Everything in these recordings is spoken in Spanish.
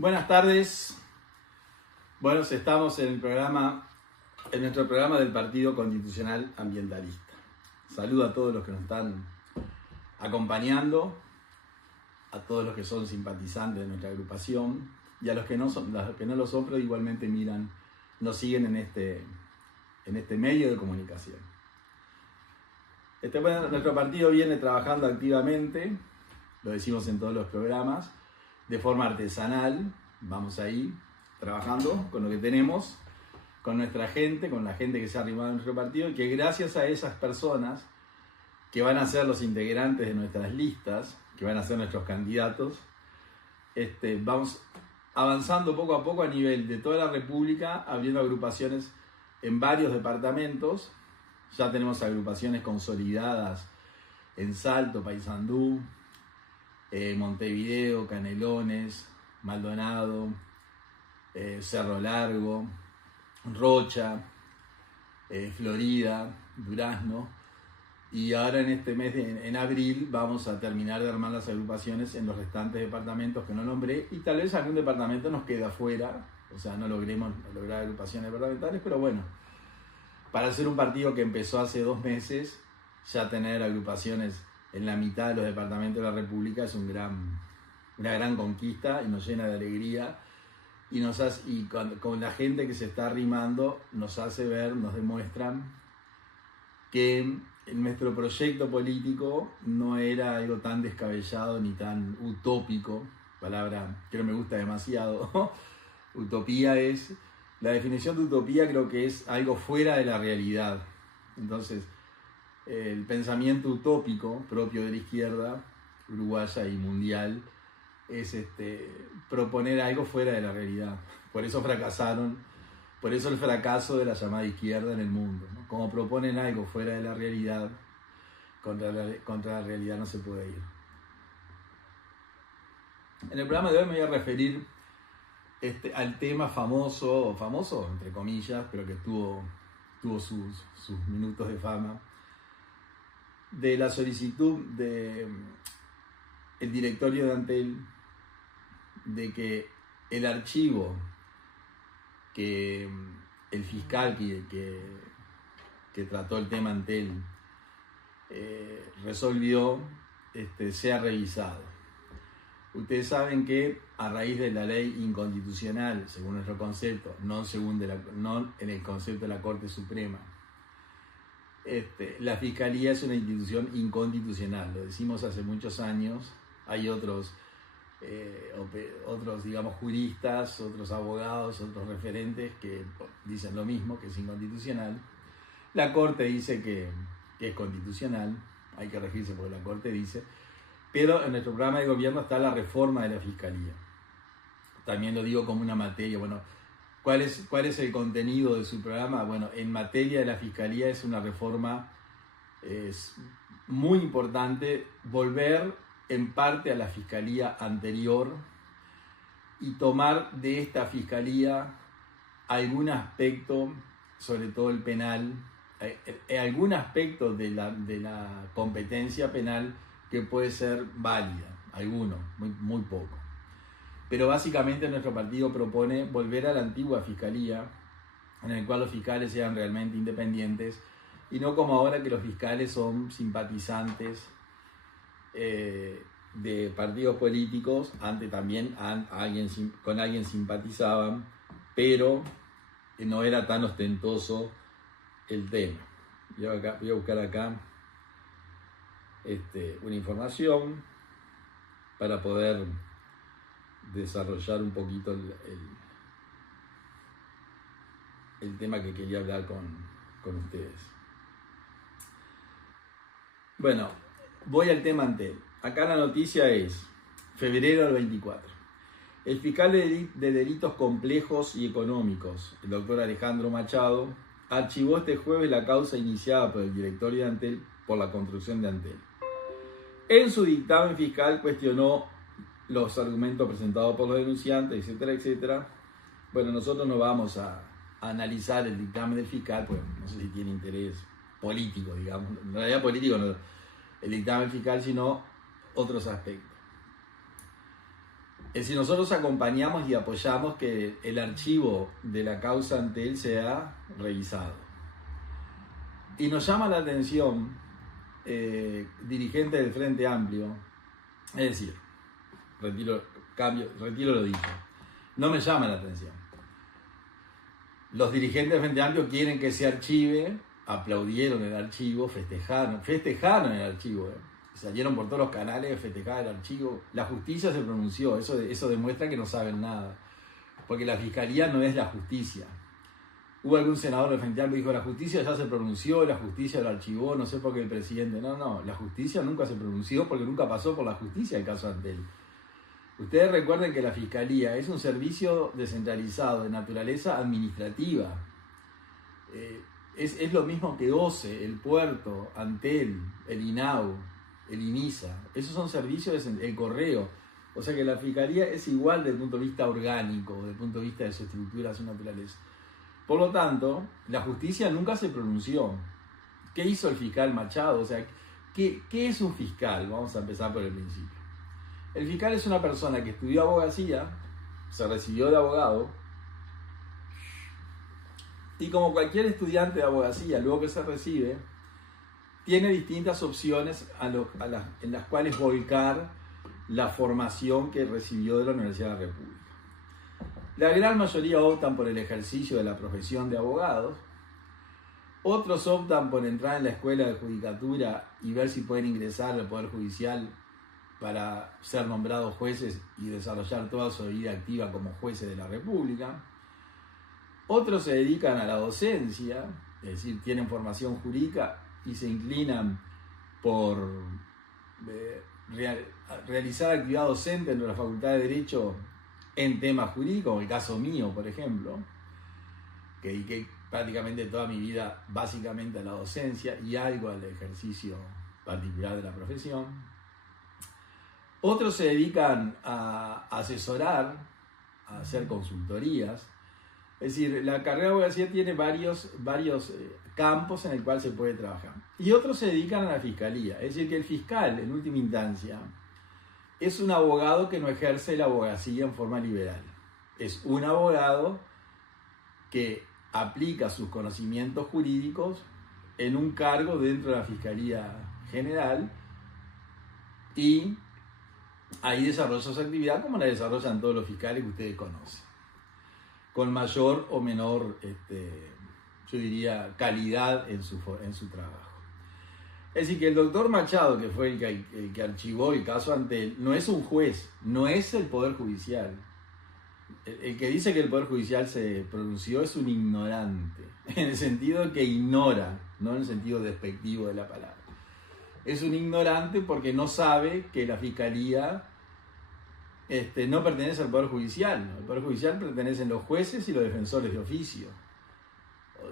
Buenas tardes. Bueno, estamos en nuestro programa del Partido Constitucional Ambientalista. Saludo a todos los que nos están acompañando, a todos los que son simpatizantes de nuestra agrupación y a los que no lo son, pero igualmente nos siguen en este medio de comunicación. Nuestro partido viene trabajando activamente, lo decimos en todos los programas, de forma artesanal. Vamos ahí trabajando con lo que tenemos, con nuestra gente, con la gente que se ha arrimado a nuestro partido, y que gracias a esas personas que van a ser los integrantes de nuestras listas, que van a ser nuestros candidatos, vamos avanzando poco a poco a nivel de toda la República, abriendo agrupaciones en varios departamentos. Ya tenemos agrupaciones consolidadas en Salto, Paysandú, Montevideo, Canelones, Maldonado, Cerro Largo, Rocha, Florida, Durazno, y ahora en este mes, en abril, vamos a terminar de armar las agrupaciones en los restantes departamentos que no nombré, y tal vez algún departamento nos quede afuera, o sea, no logremos lograr agrupaciones departamentales, pero bueno, para ser un partido que empezó hace 2 meses, ya tener agrupaciones en la mitad de los departamentos de la República es una gran conquista y nos llena de alegría, y con la gente que se está arrimando nos hace ver, nos demuestran que nuestro proyecto político no era algo tan descabellado ni tan utópico, palabra que no me gusta demasiado. La definición de utopía creo que es algo fuera de la realidad. Entonces, el pensamiento utópico propio de la izquierda uruguaya y mundial es proponer algo fuera de la realidad. Por eso fracasaron, por eso el fracaso de la llamada izquierda en el mundo, ¿no? Como proponen algo fuera de la realidad, contra la realidad no se puede ir. En el programa de hoy me voy a referir al tema famoso entre comillas, pero que tuvo sus minutos de fama, de la solicitud del directorio de Antel de que el archivo que el fiscal que trató el tema Antel resolvió sea revisado. Ustedes saben que a raíz de la ley inconstitucional, según nuestro concepto, no en el concepto de la Corte Suprema, la Fiscalía es una institución inconstitucional. Lo decimos hace muchos años. Hay otros digamos, juristas, otros abogados, otros referentes que dicen lo mismo, que es inconstitucional. La Corte dice que es constitucional, hay que regirse porque la Corte dice, pero en nuestro programa de gobierno está la reforma de la Fiscalía. También lo digo como una materia. Bueno, ¿cuál es el contenido de su programa? Bueno, en materia de la Fiscalía es una reforma muy importante, volver en parte a la Fiscalía anterior y tomar de esta Fiscalía algún aspecto, sobre todo el penal, algún aspecto de la competencia penal que puede ser válida, alguno, muy poco. Pero básicamente nuestro partido propone volver a la antigua Fiscalía, en el cual los fiscales sean realmente independientes, y no como ahora que los fiscales son simpatizantes de partidos políticos. Antes también con alguien simpatizaban, pero no era tan ostentoso el tema. Voy a buscar acá una información para poder desarrollar un poquito el tema que quería hablar con ustedes. Bueno, voy al tema Antel. Acá la noticia es febrero del 24. El fiscal de delitos complejos y económicos, el doctor Alejandro Machado, archivó este jueves la causa iniciada por el directorio de Antel por la construcción de Antel. En su dictamen fiscal cuestionó los argumentos presentados por los denunciantes, etcétera, etcétera. Bueno, nosotros no vamos a analizar el dictamen del fiscal, pues no sé si tiene interés político, digamos. En realidad político no el dictamen fiscal, sino otros aspectos. Es decir, nosotros acompañamos y apoyamos que el archivo de la causa ante él sea revisado. Y nos llama la atención, dirigentes del Frente Amplio, es decir, retiro lo dicho, no me llama la atención. Los dirigentes del Frente Amplio quieren que se archive, aplaudieron el archivo, festejaron el archivo, salieron por todos los canales a festejar el archivo. La justicia se pronunció, eso demuestra que no saben nada, porque la fiscalía no es la justicia. Hubo algún senador del Frente Amplio que dijo, la justicia ya se pronunció, la justicia lo archivó, no sé por qué el presidente. No, la justicia nunca se pronunció porque nunca pasó por la justicia el caso Antel. Ustedes recuerden que la fiscalía es un servicio descentralizado de naturaleza administrativa. Es lo mismo que OCE, el puerto, Antel, el INAU, el INISA. Esos son servicios el correo. O sea que la fiscalía es igual desde el punto de vista orgánico, desde el punto de vista de su estructura, su naturaleza. Por lo tanto, la justicia nunca se pronunció. ¿Qué hizo el fiscal Machado? O sea, ¿qué es un fiscal? Vamos a empezar por el principio. El fiscal es una persona que estudió abogacía, se recibió de abogado, y como cualquier estudiante de abogacía, luego que se recibe, tiene distintas opciones en las cuales volcar la formación que recibió de la Universidad de la República. La gran mayoría optan por el ejercicio de la profesión de abogados, otros optan por entrar en la escuela de judicatura y ver si pueden ingresar al Poder Judicial para ser nombrados jueces y desarrollar toda su vida activa como jueces de la República. Otros se dedican a la docencia, es decir, tienen formación jurídica y se inclinan por realizar actividad docente en la Facultad de Derecho en temas jurídicos, como el caso mío, por ejemplo, que dediqué prácticamente toda mi vida básicamente a la docencia y algo al ejercicio particular de la profesión. Otros se dedican a asesorar, a hacer consultorías. Es decir, la carrera de abogacía tiene varios campos en el cual se puede trabajar. Y otros se dedican a la fiscalía. Es decir, que el fiscal, en última instancia, es un abogado que no ejerce la abogacía en forma liberal. Es un abogado que aplica sus conocimientos jurídicos en un cargo dentro de la Fiscalía General y ahí desarrolla su actividad como la desarrollan todos los fiscales que ustedes conocen, con mayor o menor, yo diría, calidad en su trabajo. Es decir, que el doctor Machado, que fue el que archivó el caso Antel, no es un juez, no es el Poder Judicial. El que dice que el Poder Judicial se pronunció es un ignorante, en el sentido de que ignora, no en el sentido despectivo de la palabra. Es un ignorante porque no sabe que la Fiscalía no pertenece al Poder Judicial, ¿no? El Poder Judicial pertenecen los jueces y los defensores de oficio.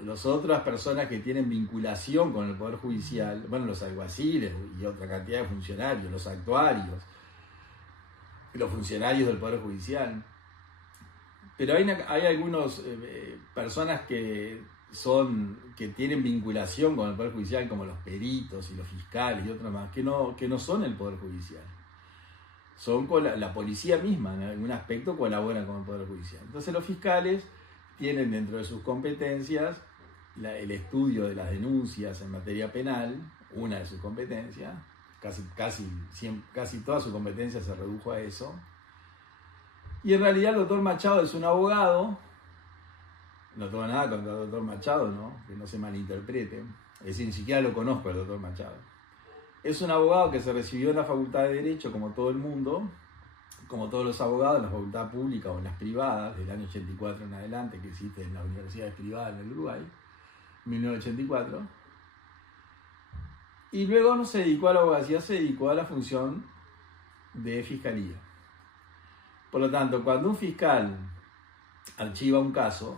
Las otras personas que tienen vinculación con el Poder Judicial, bueno, los alguaciles y otra cantidad de funcionarios, los actuarios, los funcionarios del Poder Judicial. Pero hay algunas personas que tienen vinculación con el Poder Judicial, como los peritos y los fiscales y otros más, que no son el Poder Judicial. Son con la policía misma, en algún aspecto colabora con el Poder Judicial. Entonces los fiscales tienen dentro de sus competencias el estudio de las denuncias en materia penal, una de sus competencias, casi toda su competencia se redujo a eso. Y en realidad el doctor Machado es un abogado, no tengo nada contra el doctor Machado, ¿no? Que no se malinterprete, es decir, ni siquiera lo conozco el doctor Machado. Es un abogado que se recibió en la Facultad de Derecho, como todo el mundo, como todos los abogados, en la facultad pública o en las privadas, del año 84 en adelante, que existen en las universidades privadas en el Uruguay, 1984. Y luego no se dedicó a la abogacía, se dedicó a la función de fiscalía. Por lo tanto, cuando un fiscal archiva un caso,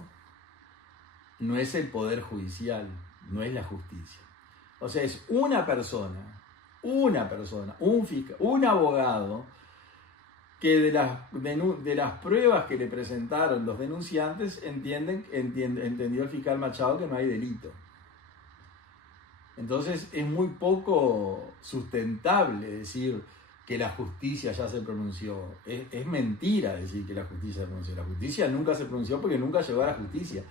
no es el Poder Judicial, no es la justicia. O sea, es una persona, un fiscal, un abogado, que de las pruebas que le presentaron los denunciantes entendió el fiscal Machado que no hay delito. Entonces es muy poco sustentable decir que la justicia ya se pronunció. Es mentira decir que la justicia se pronunció. La justicia nunca se pronunció porque nunca llegó a la justicia.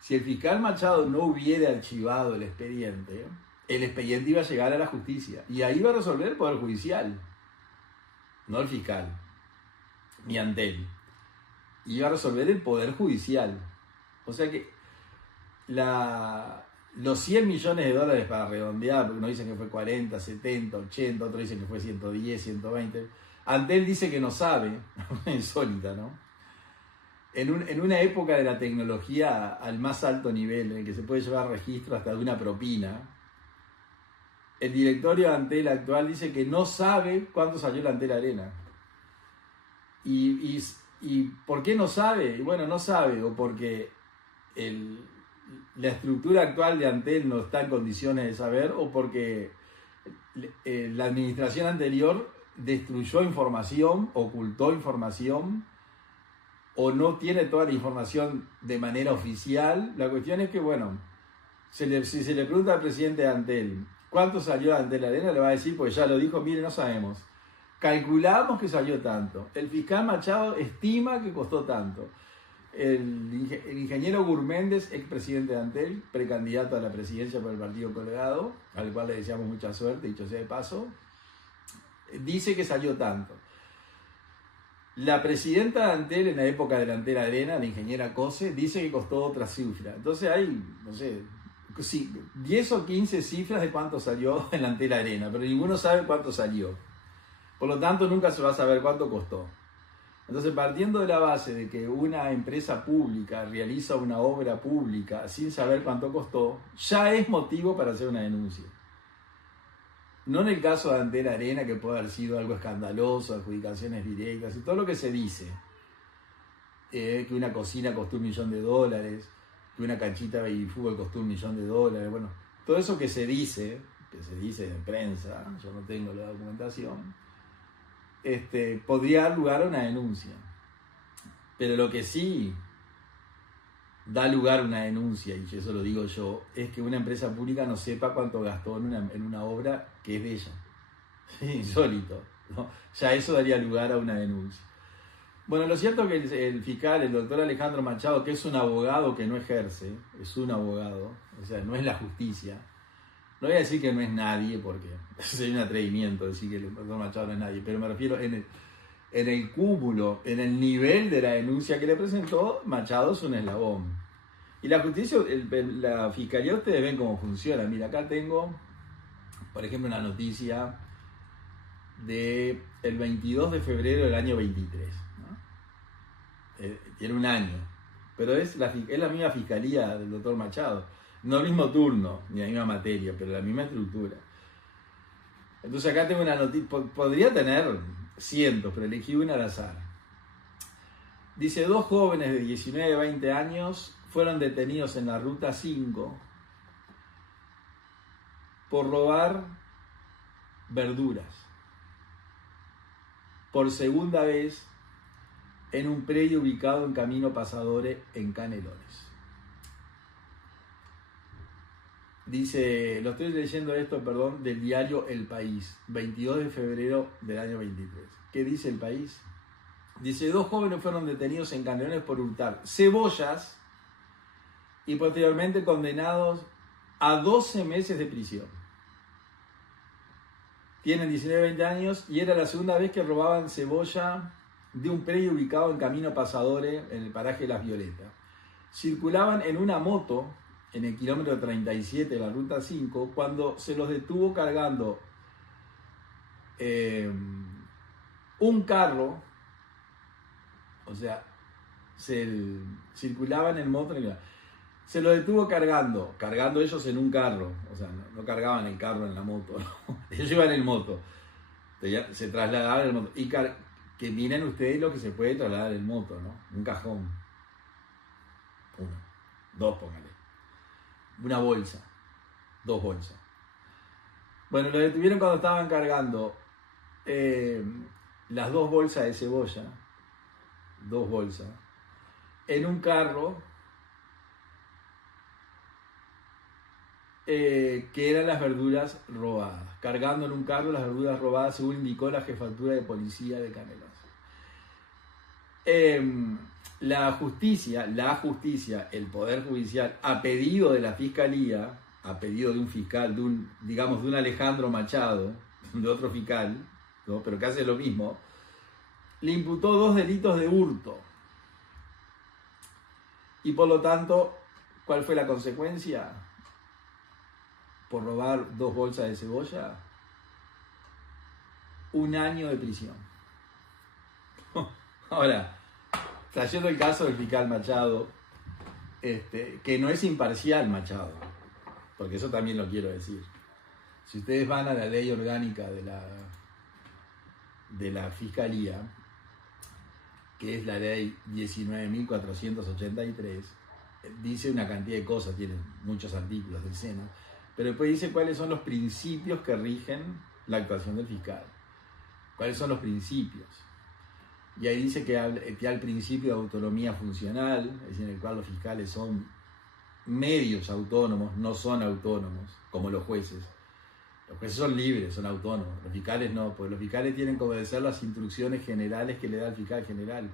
Si el fiscal Machado no hubiera archivado el expediente iba a llegar a la justicia. Y ahí va a resolver el Poder Judicial, no el fiscal, ni Antel. Iba a resolver el Poder Judicial. O sea que los 100 millones de dólares para redondear, porque unos dicen que fue 40, 70, 80, otros dicen que fue 110, 120. Antel dice que no sabe, insólita, ¿no? En una época de la tecnología al más alto nivel, en el que se puede llevar registro hasta de una propina, el directorio de Antel actual dice que no sabe cuánto salió la Antel Arena. ¿Y por qué no sabe? Bueno, no sabe, o porque la estructura actual de Antel no está en condiciones de saber, o porque la administración anterior destruyó información, ocultó información, o no tiene toda la información de manera oficial. La cuestión es que, bueno, si se le pregunta al presidente de Antel cuánto salió de Antel Arena, le va a decir, pues ya lo dijo, mire, no sabemos. Calculamos que salió tanto. El fiscal Machado estima que costó tanto. El ingeniero Gurméndez, expresidente de Antel, precandidato a la presidencia por el Partido Colorado, al cual le deseamos mucha suerte, dicho sea de paso, dice que salió tanto. La presidenta de Antel en la época de la Antel Arena, la ingeniera Cose, dice que costó otra cifra. Entonces hay, no sé, 10 o 15 cifras de cuánto salió en la Antel Arena, pero ninguno sabe cuánto salió. Por lo tanto, nunca se va a saber cuánto costó. Entonces, partiendo de la base de que una empresa pública realiza una obra pública sin saber cuánto costó, ya es motivo para hacer una denuncia. No en el caso de Antel Arena, que puede haber sido algo escandaloso, adjudicaciones directas y todo lo que se dice. Que una cocina costó $1 millón, que una canchita de baby fútbol costó $1 millón. Bueno, todo eso que se dice en prensa, yo no tengo la documentación, podría dar lugar a una denuncia. Pero lo que sí da lugar a una denuncia, y eso lo digo yo, es que una empresa pública no sepa cuánto gastó en una obra que es de ella. Insólito, ¿no? Ya eso daría lugar a una denuncia. Bueno, lo cierto es que el fiscal, el doctor Alejandro Machado, que es un abogado que no ejerce, es un abogado, o sea, no es la justicia. No voy a decir que no es nadie, porque sería un atrevimiento decir que el doctor Machado no es nadie, pero me refiero en el cúmulo, en el nivel de la denuncia que le presentó, Machado es un eslabón. Y la justicia, la fiscalía, ustedes ven cómo funciona. Mira, acá tengo, por ejemplo, una noticia del 22 de febrero del año 23. ¿No? Tiene un año, pero es la misma fiscalía del doctor Machado. No el mismo turno, ni la misma materia, pero la misma estructura. Entonces acá tengo una noticia, podría tener cientos, pero elegí una al azar. Dice, 2 jóvenes de 19 y 20 años fueron detenidos en la Ruta 5 por robar verduras por segunda vez en un predio ubicado en Camino Pasadores en Canelones. Dice, lo estoy leyendo esto, perdón, del diario El País, 22 de febrero del año 23. ¿Qué dice El País? Dice, 2 jóvenes fueron detenidos en Canelones por hurtar cebollas y posteriormente condenados a 12 meses de prisión. Tienen 19 y 20 años y era la segunda vez que robaban cebolla de un predio ubicado en Camino Pasadores, en el paraje Las Violetas. Circulaban en una moto en el kilómetro 37 de la Ruta 5, cuando se los detuvo cargando un carro, o sea, circulaban en moto, se los detuvo cargando ellos en un carro, o sea, no cargaban el carro en la moto, ¿no? Ellos iban en moto, se trasladaban en moto, y que miren ustedes lo que se puede trasladar en moto, ¿no? Un cajón, 1, 2, póngale. Una bolsa, 2 bolsas. Bueno, lo detuvieron cuando estaban cargando las 2 bolsas de cebolla, 2 bolsas, en un carro que eran las verduras robadas, cargando en un carro las verduras robadas, según indicó la jefatura de policía de Canelones. La justicia, el Poder Judicial, a pedido de la Fiscalía, a pedido de un fiscal, de un Alejandro Machado, de otro fiscal, ¿no? Pero que hace lo mismo, le imputó 2 delitos de hurto. Y por lo tanto, ¿cuál fue la consecuencia? Por robar 2 bolsas de cebolla, 1 año de prisión. Ahora, trayendo el caso del fiscal Machado, que no es imparcial Machado, porque eso también lo quiero decir. Si ustedes van a la ley orgánica de la Fiscalía, que es la ley 19.483, dice una cantidad de cosas, tiene muchos artículos, decenas, pero después dice cuáles son los principios que rigen la actuación del fiscal. ¿Cuáles son los principios? Y ahí dice que hay el principio de autonomía funcional, es decir, en el cual los fiscales son medios autónomos, no son autónomos, como los jueces. Los jueces son libres, son autónomos. Los fiscales no, porque los fiscales tienen que obedecer las instrucciones generales que le da el fiscal general.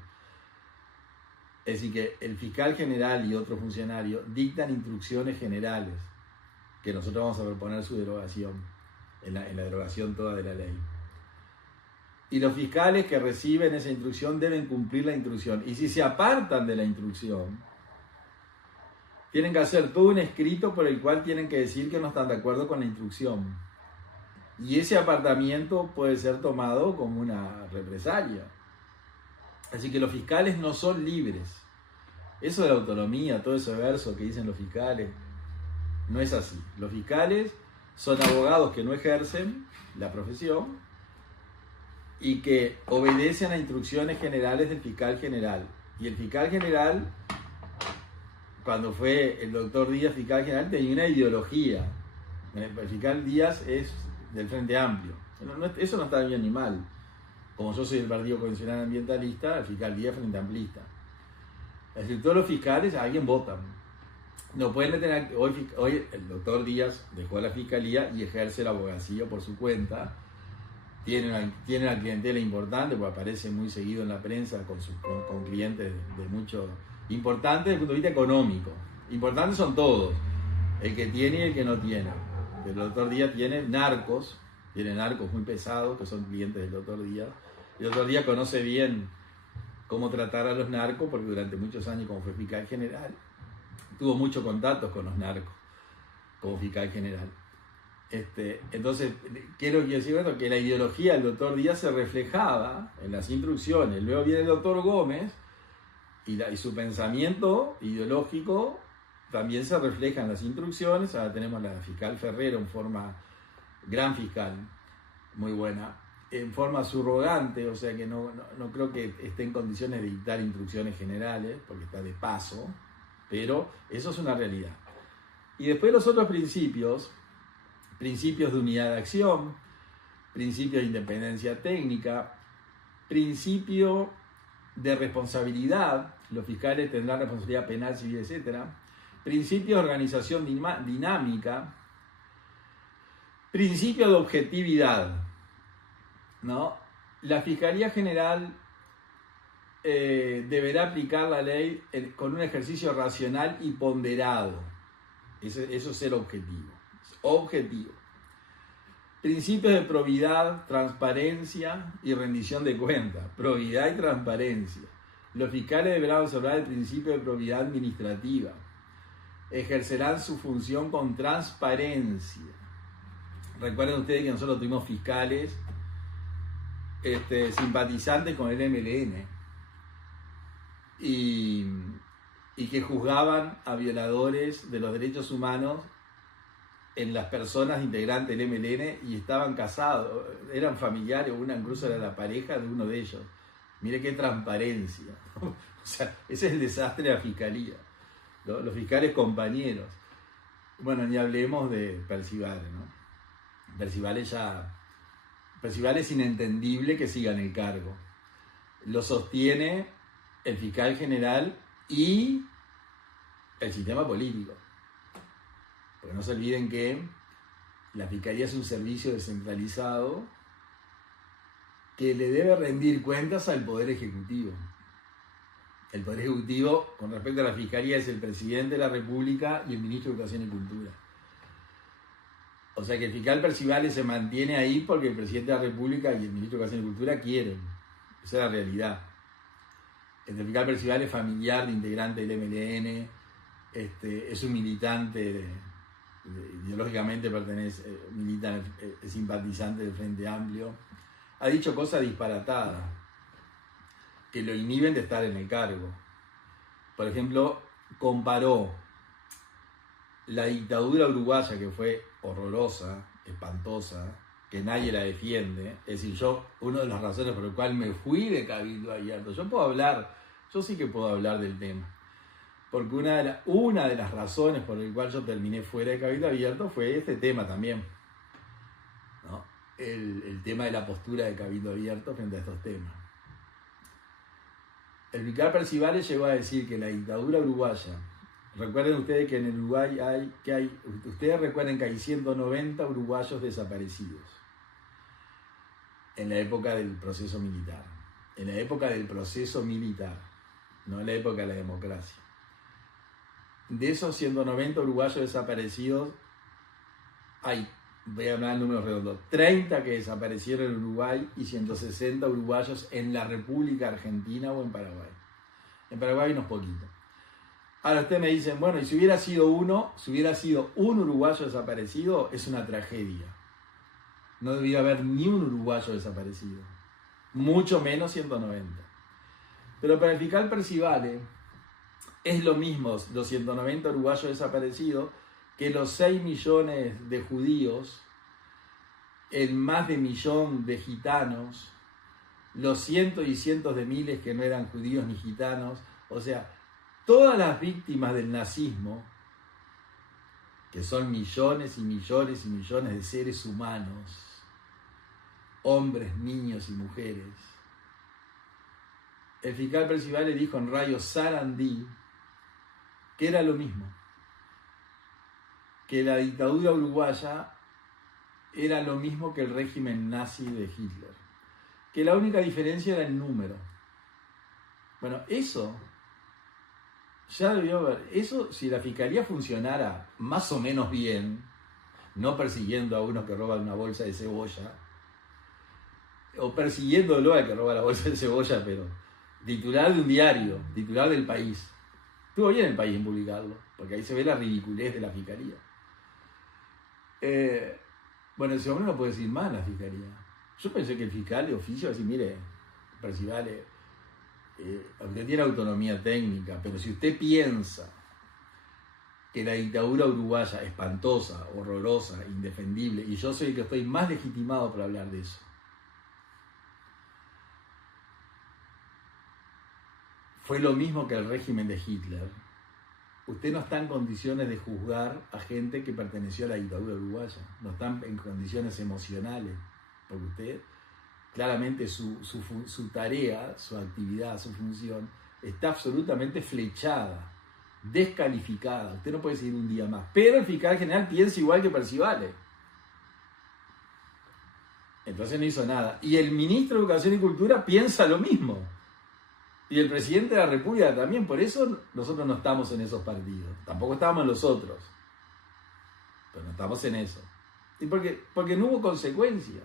Es decir, que el fiscal general y otro funcionario dictan instrucciones generales, que nosotros vamos a proponer su derogación, en la derogación toda de la ley. Y los fiscales que reciben esa instrucción deben cumplir la instrucción. Y si se apartan de la instrucción, tienen que hacer todo un escrito por el cual tienen que decir que no están de acuerdo con la instrucción. Y ese apartamiento puede ser tomado como una represalia. Así que los fiscales no son libres. Eso de la autonomía, todo ese verso que dicen los fiscales, no es así. Los fiscales son abogados que no ejercen la profesión y que obedecen a instrucciones generales del fiscal general. Y el fiscal general, cuando fue el doctor Díaz fiscal general, tenía una ideología. El fiscal Díaz es del Frente Amplio. Eso no está bien ni mal. Como yo soy del Partido Convencional Ambientalista, el fiscal Díaz Frente Amplista. Es decir, todos los fiscales a alguien votan. No pueden tener, hoy el doctor Díaz dejó la fiscalía y ejerce la abogacía por su cuenta. Tiene una clientela importante, porque aparece muy seguido en la prensa con clientes de mucho importantes desde el punto de vista económico. Importantes son todos, el que tiene y el que no tiene. El doctor Díaz tiene narcos muy pesados que son clientes del doctor Díaz. El doctor Díaz conoce bien cómo tratar a los narcos, porque durante muchos años, como fue fiscal general, tuvo muchos contactos con los narcos como fiscal general. Entonces, quiero decir esto, que la ideología del doctor Díaz se reflejaba en las instrucciones. Luego viene el doctor Gómez y su pensamiento ideológico también se refleja en las instrucciones. Ahora tenemos la fiscal Ferrero en forma gran fiscal, muy buena, en forma subrogante, o sea que no creo que esté en condiciones de dictar instrucciones generales, porque está de paso, pero eso es una realidad. Y después los otros principios de unidad de acción, principios de independencia técnica, principio de responsabilidad, los fiscales tendrán responsabilidad penal, civil, etc. Principio de organización dinámica, principio de objetividad, ¿no? La Fiscalía General deberá aplicar la ley con un ejercicio racional y ponderado. Eso es ser objetivo. Principios de probidad, transparencia y rendición de cuentas. Probidad y transparencia. Los fiscales deberán observar el principio de probidad administrativa. Ejercerán su función con transparencia. Recuerden ustedes que nosotros tuvimos fiscales simpatizantes con el MLN y que juzgaban a violadores de los derechos humanos en las personas integrantes del MLN y estaban casados, eran familiares, una incluso era la pareja de uno de ellos. Mire qué transparencia. O sea, ese es el desastre de la fiscalía, ¿no? Los fiscales compañeros. Bueno, ni hablemos de Percival, ¿no? Percival es inentendible que siga en el cargo. Lo sostiene el fiscal general y el sistema político. Porque no se olviden que la Fiscalía es un servicio descentralizado que le debe rendir cuentas al Poder Ejecutivo. El Poder Ejecutivo, con respecto a la Fiscalía, es el Presidente de la República y el Ministro de Educación y Cultura. O sea que el fiscal Percivale se mantiene ahí porque el Presidente de la República y el Ministro de Educación y Cultura quieren. Esa es la realidad. El fiscal Percivale es familiar de integrante del MLN, es un militante, ideológicamente es simpatizante del Frente Amplio. Ha dicho cosas disparatadas que lo inhiben de estar en el cargo. Por ejemplo, comparó la dictadura uruguaya, que fue horrorosa, espantosa, que nadie la defiende. Es decir, una de las razones por las cuales me fui de Cabildo Abierto, yo sí que puedo hablar del tema. Porque una de las razones por las cuales yo terminé fuera de Cabildo Abierto fue este tema también, ¿no? El tema de la postura de Cabildo Abierto frente a estos temas. El fiscal Percivale llegó a decir que la dictadura uruguaya, recuerden ustedes que en el Uruguay ustedes recuerden que hay 190 uruguayos desaparecidos en la época del proceso militar. En la época del proceso militar, no en la época de la democracia. De esos 190 uruguayos desaparecidos, voy a hablar en números redondos, 30 que desaparecieron en Uruguay y 160 uruguayos en la República Argentina o en Paraguay. En Paraguay unos poquitos. Ahora ustedes me dicen, bueno, y si hubiera sido un uruguayo desaparecido, es una tragedia. No debía haber ni un uruguayo desaparecido, mucho menos 190. Pero para el fiscal Percivale es lo mismo los 190 uruguayos desaparecidos que los 6 millones de judíos, el más de 1 millón de gitanos, los cientos y cientos de miles que no eran judíos ni gitanos, o sea, todas las víctimas del nazismo, que son millones y millones y millones de seres humanos, hombres, niños y mujeres. El fiscal Percivale dijo en Radio Sarandí que era lo mismo, que la dictadura uruguaya era lo mismo que el régimen nazi de Hitler, que la única diferencia era el número. Bueno, eso ya debió haber, eso si la fiscalía funcionara más o menos bien, no persiguiendo a uno que roba una bolsa de cebolla, o persiguiéndolo al que roba la bolsa de cebolla, pero titular de un diario, titular del País. Estuvo bien el País en publicarlo, porque ahí se ve la ridiculez de la fiscalía. Bueno, ese hombre no puede decir más la fiscalía. Yo pensé que el fiscal de oficio iba a decir, mire, Percivale, usted tiene autonomía técnica, pero si usted piensa que la dictadura uruguaya, espantosa, horrorosa, indefendible, y yo soy el que estoy más legitimado para hablar de eso, fue lo mismo que el régimen de Hitler, usted no está en condiciones de juzgar a gente que perteneció a la dictadura uruguaya, no está en condiciones emocionales, porque usted, claramente su tarea, su actividad, su función, está absolutamente flechada, descalificada, usted no puede seguir un día más, pero el fiscal general piensa igual que Percivale. Entonces no hizo nada. Y el ministro de Educación y Cultura piensa lo mismo. Y el presidente de la República también. Por eso nosotros no estamos en esos partidos. Tampoco estábamos en los otros. Pero no estamos en eso. ¿Y por qué? Porque no hubo consecuencia.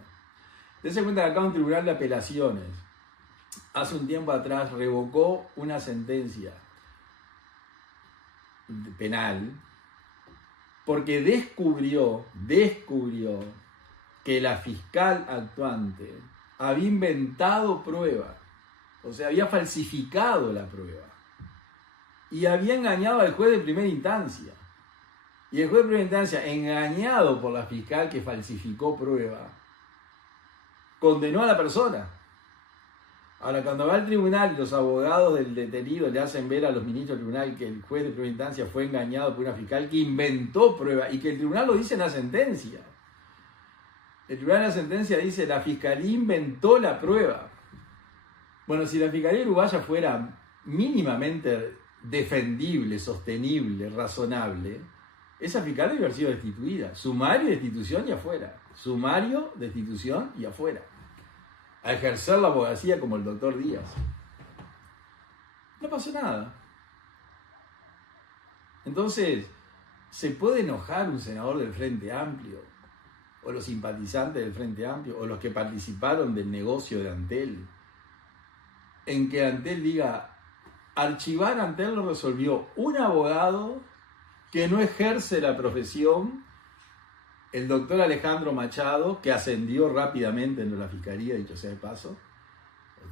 Dense cuenta que acá un tribunal de apelaciones hace un tiempo atrás revocó una sentencia penal porque descubrió que la fiscal actuante había inventado pruebas, o sea, había falsificado la prueba y había engañado al juez de primera instancia. Y el juez de primera instancia, engañado por la fiscal que falsificó prueba, condenó a la persona. Ahora, cuando va al tribunal y los abogados del detenido le hacen ver a los ministros del tribunal que el juez de primera instancia fue engañado por una fiscal que inventó prueba y que el tribunal lo dice en la sentencia. El tribunal en la sentencia dice: la fiscalía inventó la prueba. Bueno, si la fiscalía uruguaya fuera mínimamente defendible, sostenible, razonable, esa fiscal debe haber sido destituida. Sumario, destitución y afuera. Sumario, destitución y afuera. A ejercer la abogacía como el doctor Díaz. No pasó nada. Entonces, ¿se puede enojar un senador del Frente Amplio? ¿O los simpatizantes del Frente Amplio? ¿O los que participaron del negocio de Antel? En que Antel diga, archivar Antel lo resolvió un abogado que no ejerce la profesión, el doctor Alejandro Machado, que ascendió rápidamente en la fiscalía, dicho sea de paso.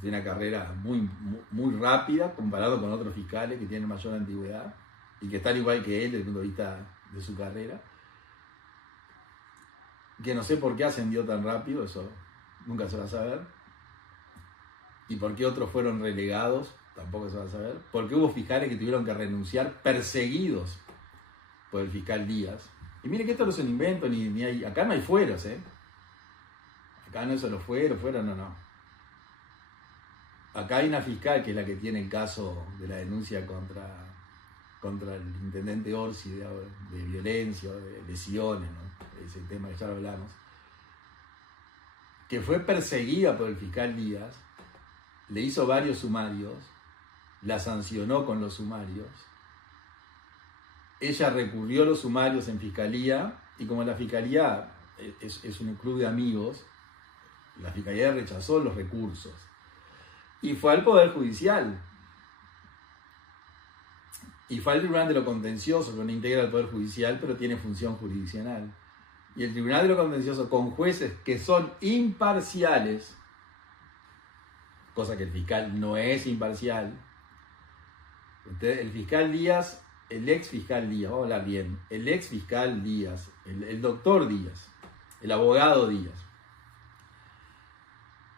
Tiene una carrera muy rápida comparado con otros fiscales que tienen mayor antigüedad y que están igual que él desde el punto de vista de su carrera. Que no sé por qué ascendió tan rápido, eso nunca se va a saber. Y por qué otros fueron relegados, tampoco se va a saber. Porque hubo fiscales que tuvieron que renunciar perseguidos por el fiscal Díaz. Y mire que esto no es un invento, ni hay, acá no hay fueros, ¿eh? Acá no es solo fueros, no. Acá hay una fiscal que es la que tiene el caso de la denuncia contra el intendente Orsi de violencia, de lesiones, ¿no? Ese tema que ya lo hablamos, que fue perseguida por el fiscal Díaz, le hizo varios sumarios, la sancionó con los sumarios, ella recurrió a los sumarios en fiscalía y como la fiscalía es un club de amigos, la fiscalía rechazó los recursos y fue al Poder Judicial. Y fue al Tribunal de lo Contencioso, que no integra el Poder Judicial, pero tiene función jurisdiccional. Y el Tribunal de lo Contencioso, con jueces que son imparciales, cosa que el fiscal no es imparcial, el fiscal Díaz, el ex fiscal Díaz, vamos a hablar bien, el ex fiscal Díaz, el doctor Díaz, el abogado Díaz,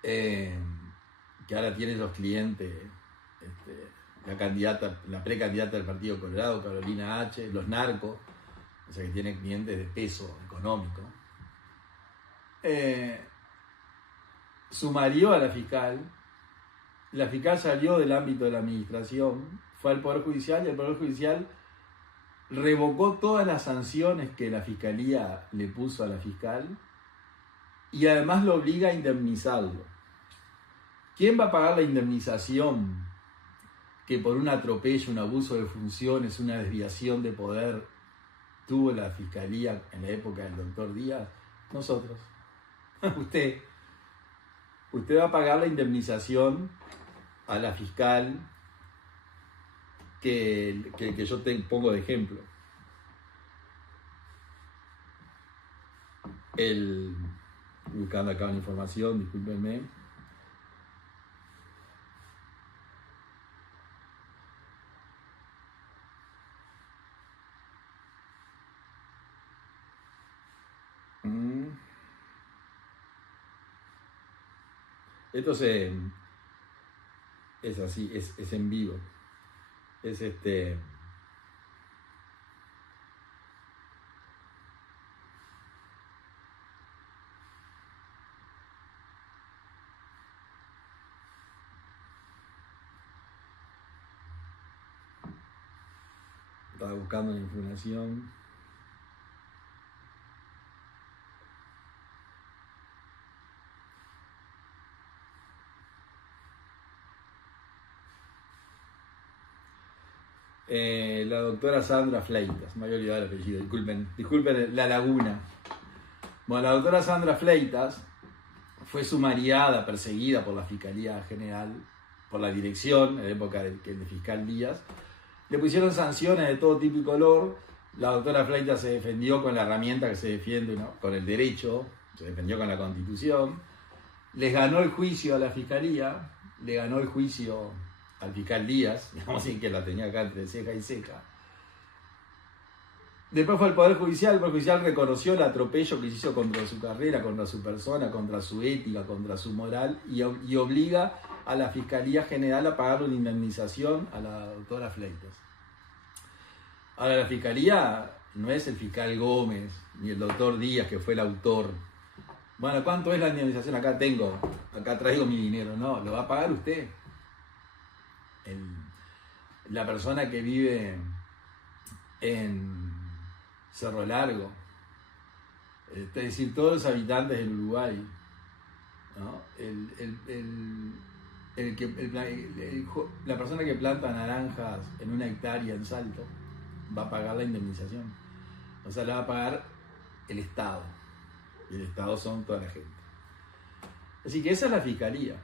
que ahora tiene los clientes, la precandidata del Partido Colorado, Carolina H., los narcos, o sea que tiene clientes de peso económico, sumarió a la fiscal salió del ámbito de la administración, fue al Poder Judicial y el Poder Judicial revocó todas las sanciones que la Fiscalía le puso a la fiscal y además lo obliga a indemnizarlo. ¿Quién va a pagar la indemnización que por un atropello, un abuso de funciones, una desviación de poder tuvo la Fiscalía en la época del doctor Díaz? Nosotros. Usted va a pagar la indemnización a la fiscal que yo te pongo de ejemplo. Buscando acá una información, discúlpenme. Esto es así, es en vivo. Es Estaba buscando la información. La doctora Sandra Fleitas, me había olvidado el apellido, disculpen la laguna. Bueno, la doctora Sandra Fleitas fue sumariada, perseguida por la Fiscalía General, por la dirección, en la época del fiscal Díaz. Le pusieron sanciones de todo tipo y color. La doctora Fleitas se defendió con la herramienta que se defiende, ¿no? Con el derecho, se defendió con la Constitución. Les ganó el juicio a la Fiscalía, le ganó el juicio al fiscal Díaz, digamos así, que la tenía acá entre ceja y ceja. Después fue al Poder Judicial, el Poder Judicial reconoció el atropello que se hizo contra su carrera, contra su persona, contra su ética, contra su moral, y obliga a la Fiscalía General a pagar una indemnización a la doctora Fleitas. Ahora, la Fiscalía no es el fiscal Gómez, ni el doctor Díaz, que fue el autor. Bueno, ¿cuánto es la indemnización? Acá traigo mi dinero. No, lo va a pagar usted. La persona que vive en Cerro Largo, es decir, todos los habitantes del Uruguay, ¿no? La persona que planta naranjas en 1 hectárea en Salto va a pagar la indemnización. O sea, la va a pagar el Estado. Y el Estado son toda la gente. Así que esa es la fiscalía.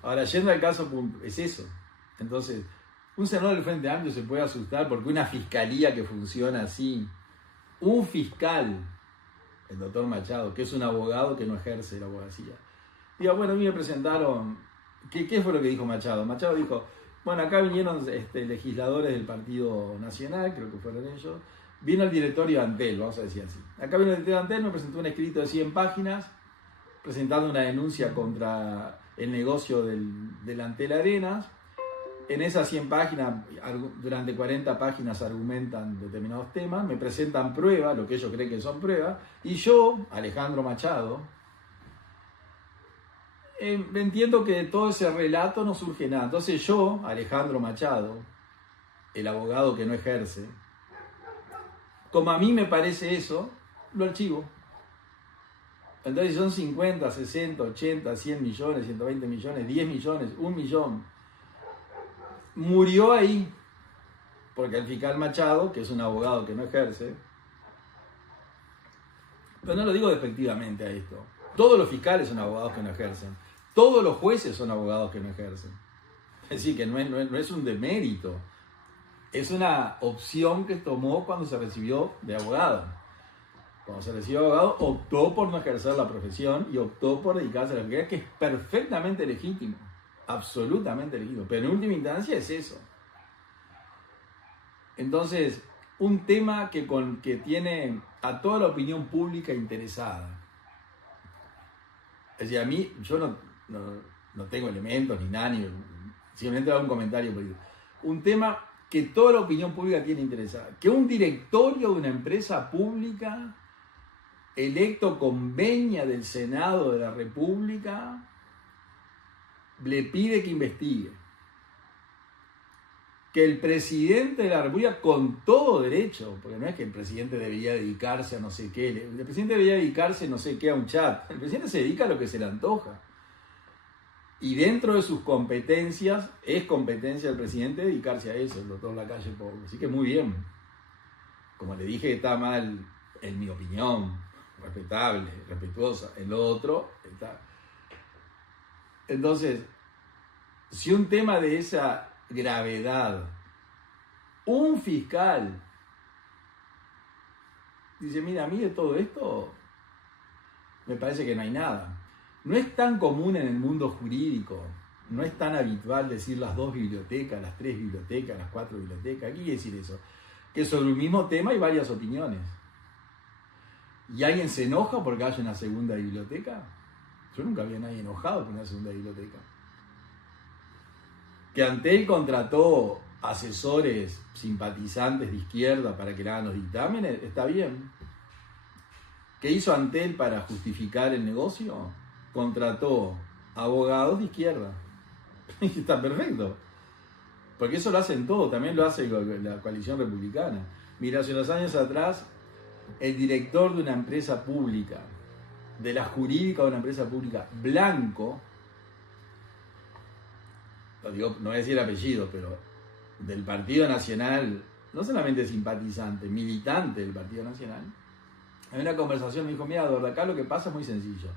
Ahora, yendo al caso, es eso. Entonces, un senador del Frente Amplio se puede asustar porque una fiscalía que funciona así, un fiscal, el doctor Machado, que es un abogado que no ejerce la abogacía, diga, bueno, a mí me presentaron, ¿qué fue lo que dijo Machado? Machado dijo, bueno, acá vinieron legisladores del Partido Nacional, creo que fueron ellos, vino el directorio de Antel, vamos a decir así. Acá vino el directorio de Antel, me presentó un escrito de 100 páginas, presentando una denuncia contra el negocio del Antel Arenas. En esas 100 páginas, durante 40 páginas argumentan determinados temas, me presentan pruebas, lo que ellos creen que son pruebas, y yo, Alejandro Machado, entiendo que de todo ese relato no surge nada. Entonces yo, Alejandro Machado, el abogado que no ejerce, como a mí me parece eso, lo archivo. Entonces son 50, 60, 80, 100 millones, 120 millones, 10 millones, 1 millón. Murió ahí, porque el fiscal Machado, que es un abogado que no ejerce, pero no lo digo despectivamente a esto, todos los fiscales son abogados que no ejercen, todos los jueces son abogados que no ejercen. Es decir, que no es un demérito, es una opción que tomó cuando se recibió de abogado. Cuando se recibió de abogado, optó por no ejercer la profesión y optó por dedicarse a la fiscalía, que es perfectamente legítimo. Absolutamente legítimo, pero en última instancia es eso. Entonces, un tema que tiene a toda la opinión pública interesada. Es decir, a mí, yo no tengo elementos ni nada, simplemente hago un comentario político. Un tema que toda la opinión pública tiene interesada. Que un directorio de una empresa pública, electo con venia del Senado de la República, le pide que investigue. Que el presidente de la República, con todo derecho, porque no es que el presidente debería dedicarse a no sé qué, el presidente debería dedicarse no sé qué a un chat, el presidente se dedica a lo que se le antoja. Y dentro de sus competencias, es competencia del presidente dedicarse a eso, el doctor Lacalle Pou. Así que muy bien. Como le dije, está mal, en mi opinión, respetable, respetuosa. En lo otro, está. Entonces, si un tema de esa gravedad, un fiscal dice, mira, a mí de todo esto me parece que no hay nada. No es tan común en el mundo jurídico, no es tan habitual decir las 2 bibliotecas, las 3 bibliotecas, las 4 bibliotecas. ¿Qué quiere decir eso? Que sobre el mismo tema hay varias opiniones. ¿Y alguien se enoja porque haya una segunda biblioteca? Yo nunca vi a nadie enojado por una segunda biblioteca. Que Antel contrató asesores simpatizantes de izquierda para que le hagan los dictámenes, está bien. ¿Qué hizo Antel para justificar el negocio? Contrató abogados de izquierda. Y está perfecto. Porque eso lo hacen todos, también lo hace la coalición republicana. Mira, hace unos años atrás, el director de una empresa pública, de la jurídica de una empresa pública, blanco, lo digo, no voy a decir el apellido, pero del Partido Nacional, no solamente simpatizante, militante del Partido Nacional, en una conversación me dijo, mira, Eduardo, acá lo que pasa es muy sencillo.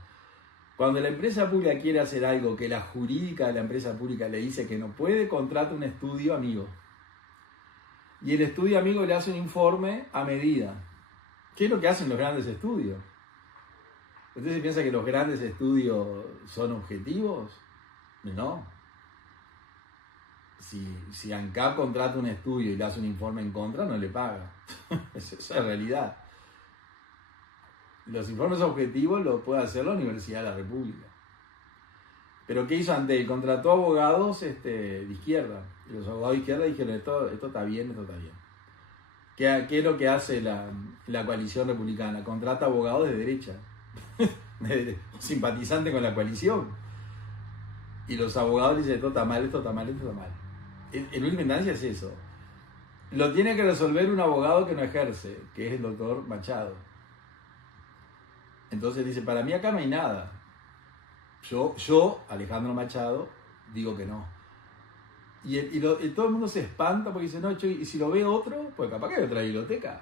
Cuando la empresa pública quiere hacer algo que la jurídica de la empresa pública le dice que no puede, contrata un estudio amigo. Y el estudio amigo le hace un informe a medida. ¿Qué es lo que hacen los grandes estudios? ¿Ustedes piensan que los grandes estudios son objetivos? No. Si ANCAP contrata un estudio y le hace un informe en contra, no le paga. Esa es la realidad. Los informes objetivos los puede hacer la Universidad de la República. Pero ¿qué hizo Antel? Contrató abogados de izquierda. Y los abogados de izquierda dijeron, esto está bien, esto está bien. ¿Qué es lo que hace la coalición republicana? Contrata abogados de derecha. Simpatizantes con la coalición. Y los abogados dicen, esto está mal, esto está mal, esto está mal. En última instancia es eso. lo tiene que resolver un abogado que no ejerce, que es el doctor Machado. Entonces dice, para mí acá no hay nada. Yo, Alejandro Machado, digo que no. Y todo el mundo se espanta porque dice, no, y si lo ve otro, pues capaz que hay otra biblioteca.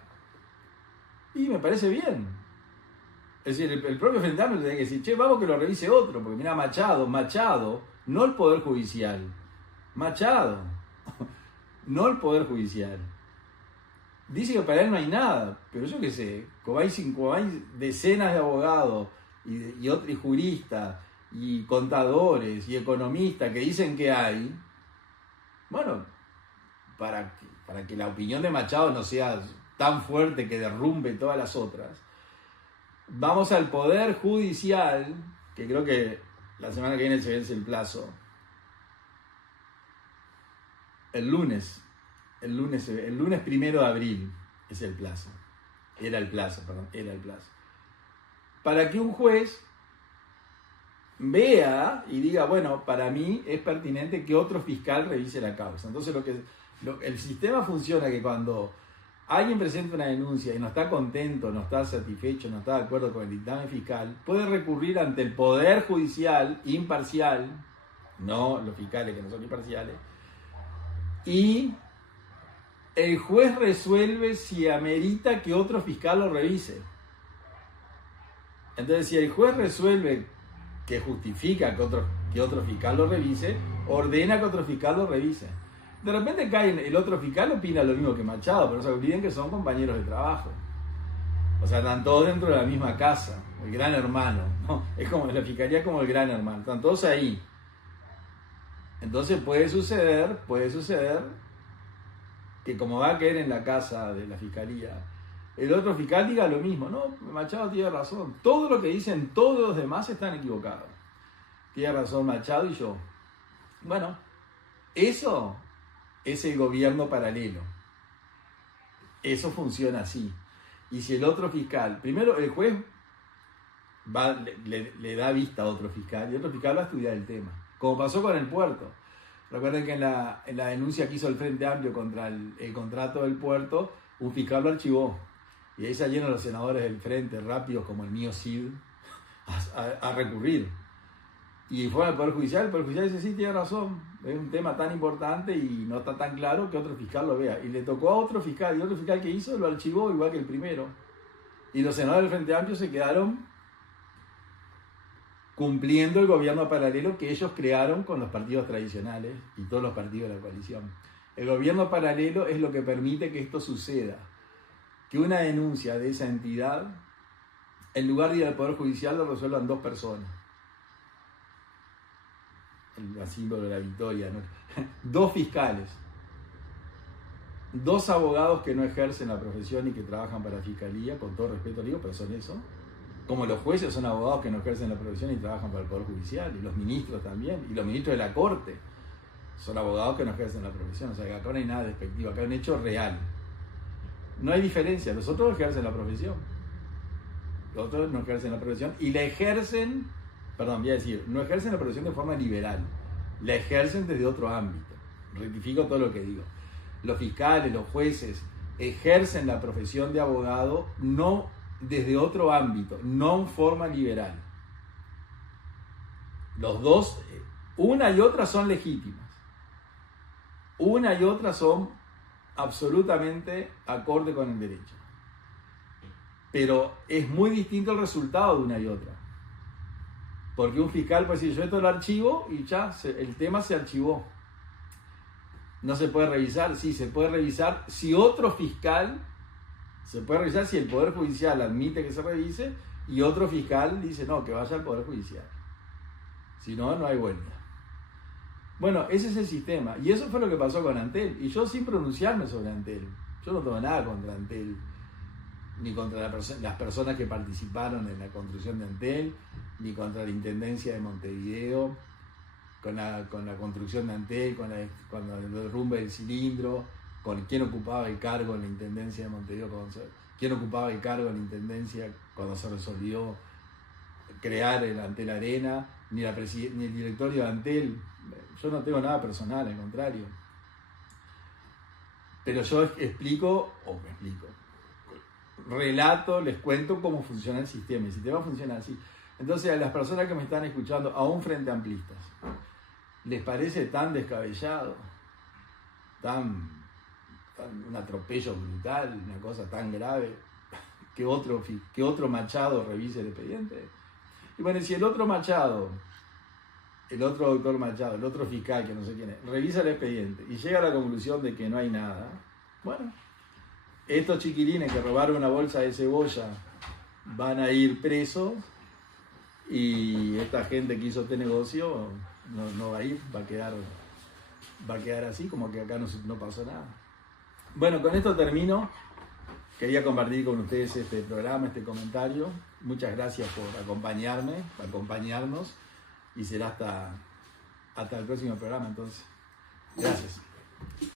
Y me parece bien. Es decir, el propio Frente Amplio tiene que decir, che, vamos que lo revise otro, porque mira, Machado, no el Poder Judicial, Machado, no el Poder Judicial. Dice que para él no hay nada, pero yo qué sé, como hay decenas de abogados y juristas y contadores y economistas que dicen que hay, bueno, para que la opinión de Machado no sea tan fuerte que derrumbe todas las otras, vamos al Poder Judicial, que creo que la semana que viene se vence el plazo, el lunes 1 de abril es el plazo. Era el plazo. Para que un juez vea y diga, bueno, para mí es pertinente que otro fiscal revise la causa. Entonces el sistema funciona que cuando alguien presenta una denuncia y no está contento, no está satisfecho, no está de acuerdo con el dictamen fiscal, puede recurrir ante el Poder Judicial imparcial, no los fiscales que no son imparciales, y el juez resuelve si amerita que otro fiscal lo revise. Entonces, si el juez resuelve que justifica que otro fiscal lo revise, ordena que otro fiscal lo revise. De repente el otro fiscal opina lo mismo que Machado, pero no se olviden que son compañeros de trabajo. O sea, están todos dentro de la misma casa, el gran hermano, ¿no? Es como la fiscalía, como el gran hermano, están todos ahí. Entonces puede suceder que como va a caer en la casa de la fiscalía, el otro fiscal diga lo mismo. No, Machado tiene razón. Todo lo que dicen todos los demás están equivocados. Tiene razón Machado y yo. Bueno, eso es el gobierno paralelo. Eso funciona así. Y si el otro fiscal, primero el juez le da vista a otro fiscal y otro fiscal va a estudiar el tema. Como pasó con el puerto. Recuerden que en la denuncia que hizo el Frente Amplio contra el contrato del puerto, un fiscal lo archivó. Y ahí salieron los senadores del Frente, rápidos como el mío Cid, a recurrir. Y fueron al Poder Judicial. El Poder Judicial dice, sí, tiene razón, es un tema tan importante y no está tan claro que otro fiscal lo vea. Y le tocó a otro fiscal, y otro fiscal que hizo lo archivó igual que el primero. Y los senadores del Frente Amplio se quedaron cumpliendo el gobierno paralelo que ellos crearon con los partidos tradicionales y todos los partidos de la coalición. El gobierno paralelo es lo que permite que esto suceda, que una denuncia de esa entidad, en lugar de ir al Poder Judicial, lo resuelvan 2 personas. El símbolo de la victoria, ¿no? 2 fiscales, 2 abogados que no ejercen la profesión y que trabajan para la fiscalía, con todo respeto digo, pero son eso. Como los jueces son abogados que no ejercen la profesión y trabajan para el Poder Judicial, y los ministros también, y los ministros de la Corte son abogados que no ejercen la profesión. O sea, que acá no hay nada despectivo, acá hay un hecho real. No hay diferencia, los otros ejercen la profesión. Los otros no ejercen la profesión y la ejercen, voy a decir, no ejercen la profesión de forma liberal, la ejercen desde otro ámbito. Rectifico todo lo que digo. Los fiscales, los jueces, ejercen la profesión de abogado no desde otro ámbito, no en forma liberal. Los dos, una y otra son legítimas. Una y otra son absolutamente acorde con el derecho. Pero es muy distinto el resultado de una y otra. Porque un fiscal puede decir, yo esto lo archivo y ya, el tema se archivó. No se puede revisar, sí, se puede revisar si otro fiscal, se puede revisar si el Poder Judicial admite que se revise y otro fiscal dice, no, que vaya al Poder Judicial. Si no, no hay vuelta. Bueno, ese es el sistema. Y eso fue lo que pasó con Antel. Y yo sin pronunciarme sobre Antel. Yo no tengo nada contra Antel, ni contra las personas que participaron en la construcción de Antel, ni contra la Intendencia de Montevideo, con la construcción de Antel, con el derrumbe del cilindro, con quién ocupaba el cargo en la Intendencia de Montevideo, quién ocupaba el cargo en la Intendencia cuando se resolvió crear el Antel Arena, ni el directorio de Antel. Yo no tengo nada personal, al contrario. Pero yo relato, les cuento cómo funciona el sistema. El sistema funciona así. Entonces, a las personas que me están escuchando, aún frente amplistas, ¿les parece tan descabellado, un atropello brutal, una cosa tan grave, que otro Machado revise el expediente? Y bueno, si el otro Machado, el otro doctor Machado, el otro fiscal, que no sé quién es, revisa el expediente y llega a la conclusión de que no hay nada, bueno, estos chiquilines que robaron una bolsa de cebolla van a ir presos y esta gente que hizo este negocio no va a ir, va a quedar así, como que acá no pasó nada. Bueno, con esto termino. Quería compartir con ustedes este programa, este comentario. Muchas gracias por acompañarnos, y será hasta el próximo programa entonces. Gracias.